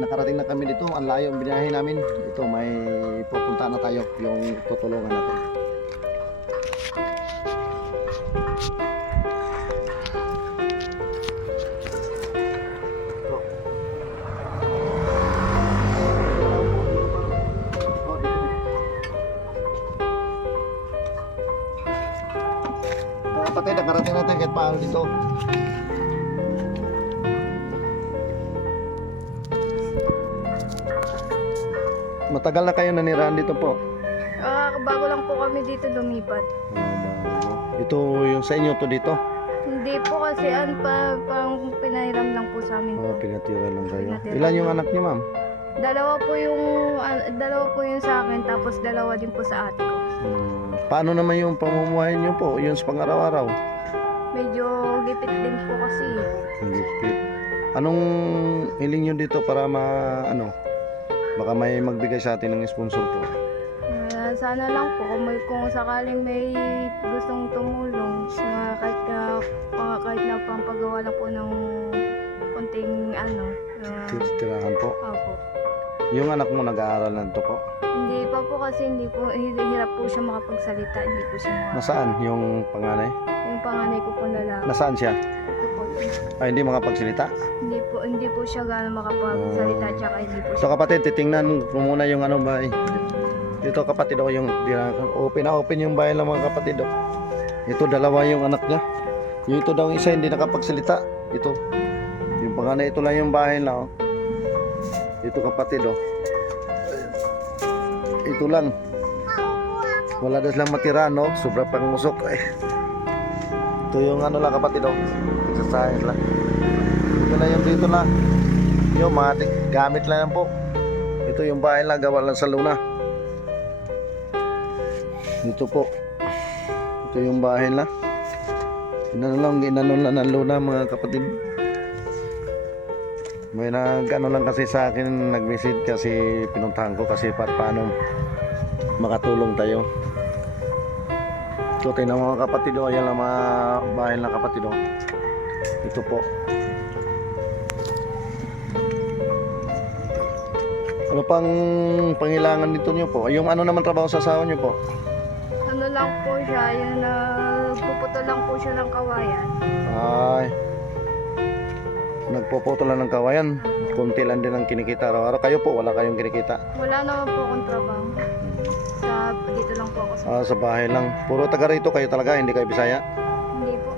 nakarating na kami dito. Ang layo ang binahe namin. Ito, may pupunta na tayo. Yung tutulungan natin. Kapatid, nakarating natin kahit paano dito. Matagal na kayo nanirahan dito po? Bago lang po kami dito lumipat. Ito yung sa inyo to dito? Hindi po kasi parang pinahiram lang po sa amin po. Pinatira lang kayo. Pinatira. Ilan yung anak niyo, ma'am? Dalawa po yung sa akin, tapos dalawa din po sa ate ko. Paano naman yung pamumuhay niyo po? Yung sa pang-araw-araw? Medyo gipit din po kasi. Gipit. Anong hiling niyo dito para baka may magbigay sa atin ng sponsor po? Sana lang po kung sakaling may gustong tumulong kahit na pampagawa lang po ng konting Tirahan po. Opo. Yung anak mo nag-aaral na ito po? Hindi pa po kasi hirap po siya makapagsalita, hindi po siya Nasaan yung panganay? Yung panganay ko po lalaki. Nasaan siya? Ito po. Hindi makapagsalita? Hindi po siya gano'ng makapagsalita, tsaka hindi po So kapatid, titingnan mo muna yung bahay. Dito kapatid yung open yung bahay ng mga kapatid. Ito dalawa yung anak niya. Yung ito daw isa hindi nakapagsalita. Ito. Yung panganay, ito lang yung bahay na. Ito kapatid. Ito lang. Wala daw silang matira, no? Sobra pang musok. Ito yung lang kapatid. Exercise lang. Ito na yung dito na. Yung mga gamit lang yan po. Ito yung bahay lang, gawa lang sa luna. Ito po. Ito yung bahay lang. Inano lang ng luna mga kapatid. May lang kasi sa akin, nag-visit kasi pinuntahan ko kasi paano makatulong tayo. So tingnan mga kapatid, ayan lang mga bahay lang kapatid. Ito po. Ano pang pangailangan dito nyo po? Yung naman trabaho sa asawa nyo po? Ano lang po siya, yung nagpuputol lang po siya ng kawayan. Ay, nagpuputol lang ng kawayan. Kunti lang din ang kinikita araw-araw. Kayo po, wala kayong kinikita? Wala naman po akong trabaho. Dito lang po ako Sa bahay lang. Puro taga rito kayo talaga, hindi kayo Bisaya? Hindi po.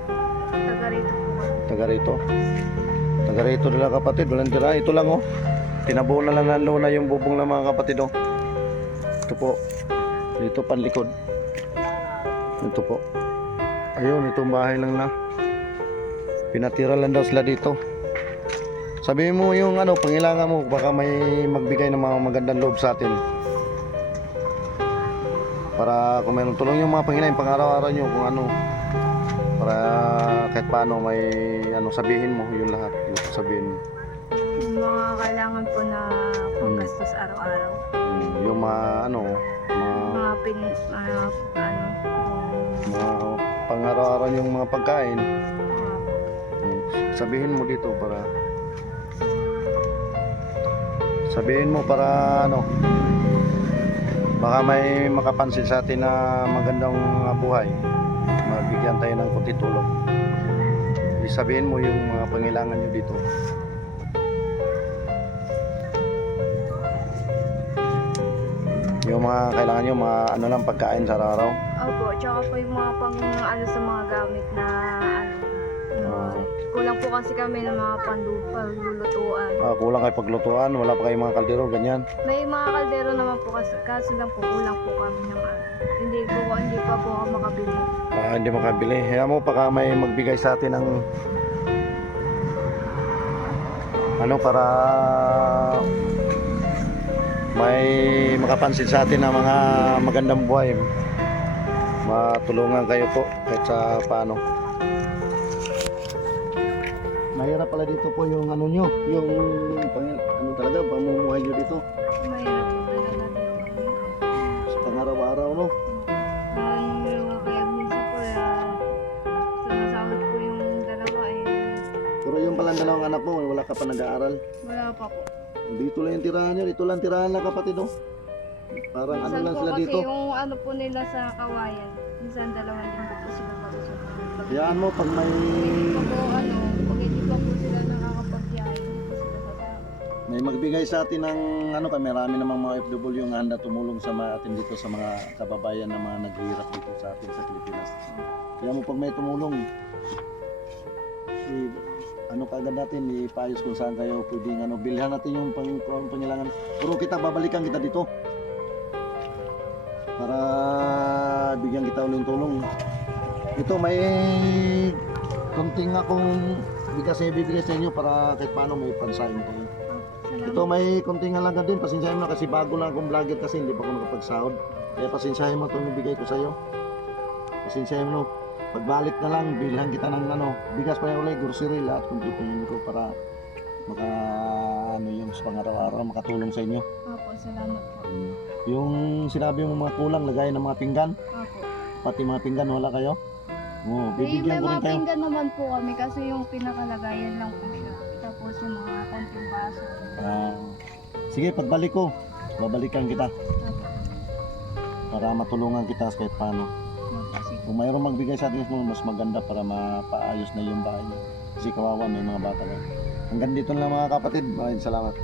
Taga rito po. Taga rito. Taga rito nila kapatid, walang tira. Ito lang tinabuo na lang ng luna yung bubong ng mga kapatid. Ito po. Dito panlikod. Ito po. Ayun, itong bahay lang na. Pinatira lang daw sila dito. Sabihin mo yung pangailangan mo, baka may magbigay ng mga magandang loob sa atin. Para kung mayroong tulong yung mga pangailangan pang araw-araw nyo, kung para kahit paano may sabihin mo yung lahat, yung sabihin mo. Yung mga kailangan po na paggastos araw-araw. Yung mga pang araw-araw yung mga pagkain. Sabihin mo dito para baka may makapansin sa atin na magandang buhay, mabigyan tayo ng kunti tulong. Sabihin mo yung mga pangailangan nyo dito. Yung mga kailangan nyo, mga lang pagkain sa araw-araw. Opo, tsaka po yung mga sa mga gamit na kulang po kasi kami ng mga paglulutuan. Kulang kayo paglutuan, wala pa kayong mga kaldero, ganyan. May mga kaldero naman po kasi lang po kulang po kami ng hindi pa po ako makabili. Hindi makabili. Kaya mo baka may magbigay sa atin ng para may makapansin sa atin na mga magandang buhay. Matulungan kayo po kahit sa paano. Mahirap pala dito po yung nyo, yung talaga pamumuhay nyo dito. Mahirap po talaga dito. Sa pang-araw-araw, no? Kaya minsan po sumasahod po yung dalawa Puro yung palang dalawang anak mo, wala ka pa nag-aaral? Wala pa po. Dito lang yung tirahan nyo. Dito lang tirahan na kapatid oh. Parang ano Minsan lang po sila kasi dito. yung ano po nila sa kawayan. Minsan 2 linggo po sila bago sa Hayaan mo pag may pag hindi pa po sila nakakapagbiyahe, hindi po sila sasama. may magbigay sa atin ng ano kami, marami namang mga FW yung handa tumulong sa mga atin dito sa mga kababayan na mga naghihirap dito sa atin sa Pilipinas. Kaya mo pag may tumulong, ano kagad natin, ipaayos kung saan kayo pwedeng ano, bilhan natin yung pangailangan. Puro kita, babalikan kita dito. Para bigyan kita ulit tulong. Ito may konting akong bigas na ibibigay sa inyo para kahit paano may pansahin ko. Salamat. Ito may konting halaga din, pasensyahin mo na kasi bago lang akong vlogger kasi hindi pa ako nakapagsahod. Kaya pasensyahin mo itong ibigay ko sa iyo. Pasensyahin mo, pagbalik na lang, bilhan kita ng ano, bigas pa yung ulit, grocery, lahat kumpletuhin ko para maka ano yung sa pang-araw-araw makatulong sa inyo. Opo, salamat po. Yung sinabi mo mga kulang, lagay ng mga pinggan, Opo. pati mga pinggan wala kayo? Oo, May bibigyan ko rin mga kayo. pinggan naman po kami kasi yung pinakalagayan lang po siya. Tapos yung mga konting baso. Sige, pagbalik ko, babalikan kita Opo. para matulungan kita kahit paano. Opo, sige. Kung mayroong magbigay sa atin mas maganda para mapaayos na yung bahay niyo. Kasi kawawa, may mga bata lang. Hanggang dito na lang mga kapatid. Maraming salamat.